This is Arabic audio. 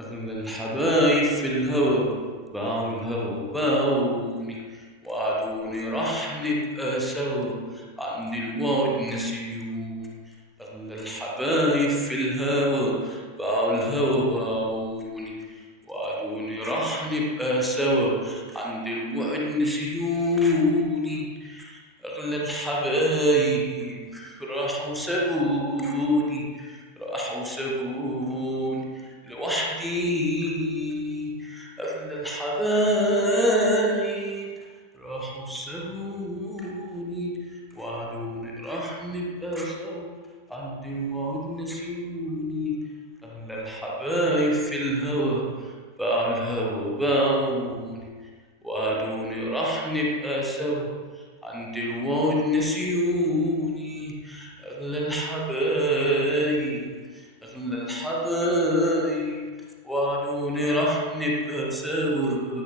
أغلى الحبايب في الهوى باعوا الهوى وباعوني، وعدوني راح نبقى سوا عند الوعد نسيوني. أغلى الحبايب في الهوى باعوا الهوى وباعوني، وعدوني راح نبقى سوا عند الوعد نسيوني. أغلى الحبايب راحوا سابوني، راحوا سابوني لوحدي. أغلى الحبايب راحوا سابوني، وعدوني راح نبقى سوا عند الوعد نسيوني. أغلى الحبايب في الهوى باعوا الهوى باعوني، وعدوني راح نبقى سوا عند الوعد نسيوني. أغلى الحبايب أغلى الحبايب وعدوني راح نبقى سوا